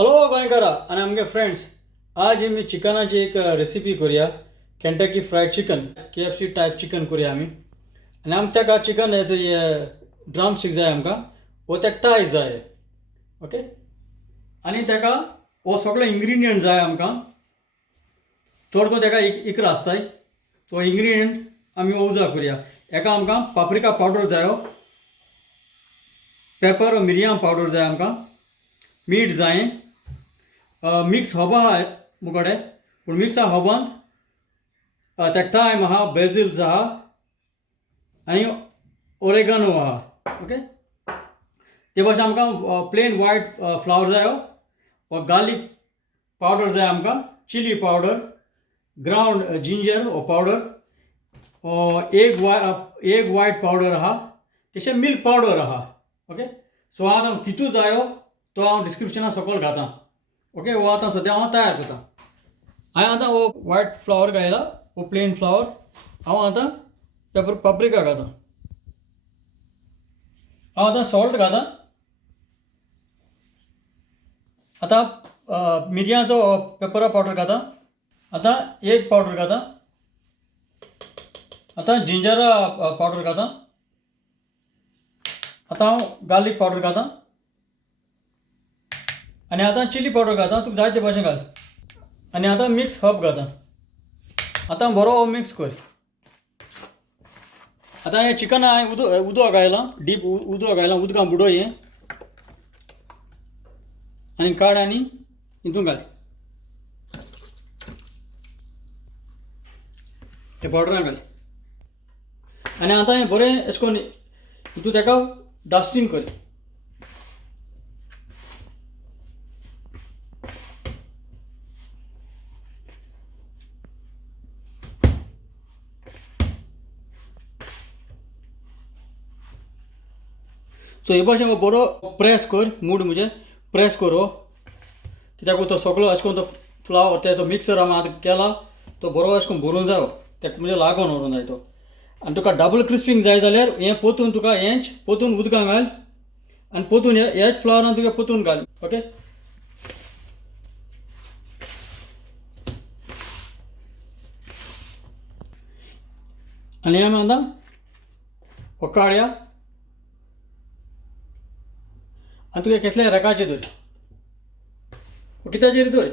Hello गोंयकारा आनी आमगे friends, आज मी चिकनाची एक रेसिपी करूया. Kentucky fried chicken, KFC type chicken करूया आमी. आनी आमकां ताका चिकन हेचो ड्रम स्टिक जाय आमकां, वो ताका टाय जाय. ओके. आनी ताका हो सगळो इंग्रिडियंट जाय आमकां. चड करून ताका इकरा आसताय. तो इंग्रिडियंट आमी उजा करूया. हेका आमकां पाप्रिका पावडर जायो, पेपर मिरयाम पावडर जाय आमकां, मीठ जाय, मिक्स हब आहा मुगोडे, पूण मिक्स हबांत ताका टायम आहा, बेजिल्स आहा आनी ओरेगानो आहा. ओके. ते भाशेन आमकां प्लेन वायट फ्लावर जायो, वा गार्लीक पावडर जाय आमकां, चिली पावडर, ग्रावंड जिंजर हो पावडर, एक वायट पावडर आहा, तशें मिल्क पावडर आहा. ओके. सो आतां कितू जायो तो हांव डिस्क्रिप्शनान सकयल घातां. ओके. हो आतां सद्या हांव तयार करतां. हांवें आतां हो वायट फ्लावर घायला, हो प्लेन फ्लावर. हांव आतां पाप्रिका घातां. हांव आतां सॉल्ट घातां. आतां मिरयांचो पेपरा पावडर घातां. आतां एक पावडर घातां. आतां जिंजरा पावडर घातां. आतां हांव गार्लीक पावडर घातां. आनी आतां चिली पावडर घातां. तुका जाय ते भाशेन घाल. आनी आतां मिक्स हब घातां. आतां बरो मिक्स कर. आतां हें चिकन हांवें उदक घायलां, डीप उदक घायलां. उदकां बुडय हें आनी काड आनी हितून घाल, हे पावडरान घाल. आनी आतां हें बरें अशें करून हितून ताका डास्टिंग कर. सो हे भाशेन बरो प्रेस कर. मूड म्हणजे प्रेस कर हो, कित्याक तो सगळो अशें करून तो फ्लावर तेजो मिक्सर हांवें आतां केला, तो बरो अशें करून भरून जायो, ताका म्हणजे लागून व्हरून जाय तो. आनी तुका डबल क्रिस्पींग जाय जाल्यार हें पोतून तुका हेंच पोतून उदकां घाल आनी पोतून हेच फ्लावरान तुका पोतून घाल. ओके. आनी आमी आतां हो काडया आनी तुका कसल्या रेकाचेर धर, कित्याचेर धर.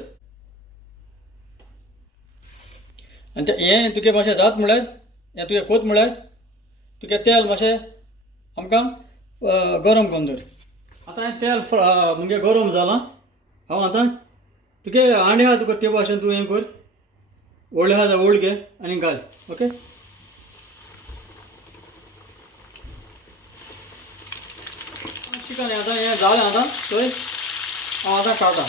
आनी हें तुगे मातशें जात म्हळ्यार हें तुगे कोत म्हळ्यार तुगे तेल मातशें आमकां गरम करून दवर. आतां हें तेल म्हणजे गरम जालां. हांव आतां तुगे हांडे आहा तुका ते भाशेन तूं हें कर, व्हडले आहा जाल्यार व्हड घे आनी घाल. ओके. चिकन आतां हें जालें आतां थंय हांव आतां काडटां.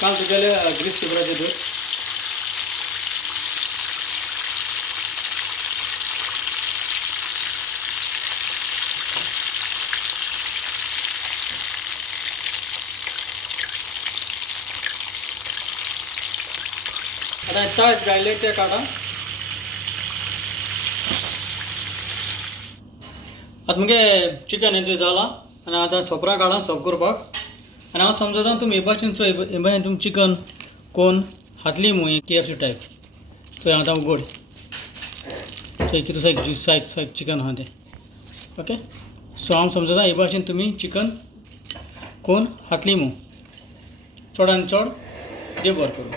काल तुगेले ग्रीस पेपराचेर धर. आतां टायस घायले ते काडा. आतां मुगे चिकन हें जालां आनी आतां सोपरा काडा सर्व करपाक. आनी हांव समजता तुमी हे भाशेन चोय हे भाशेन तुमी चिकन कोण हातली मू KFC टायप. चोय आतां उगड चोय कितें सायज चिकन आहा तें. ओके. सो हांव समजता हे भाशेन तुमी चिकन कोण हातली मू. चड आनी चड देव बरें करूं.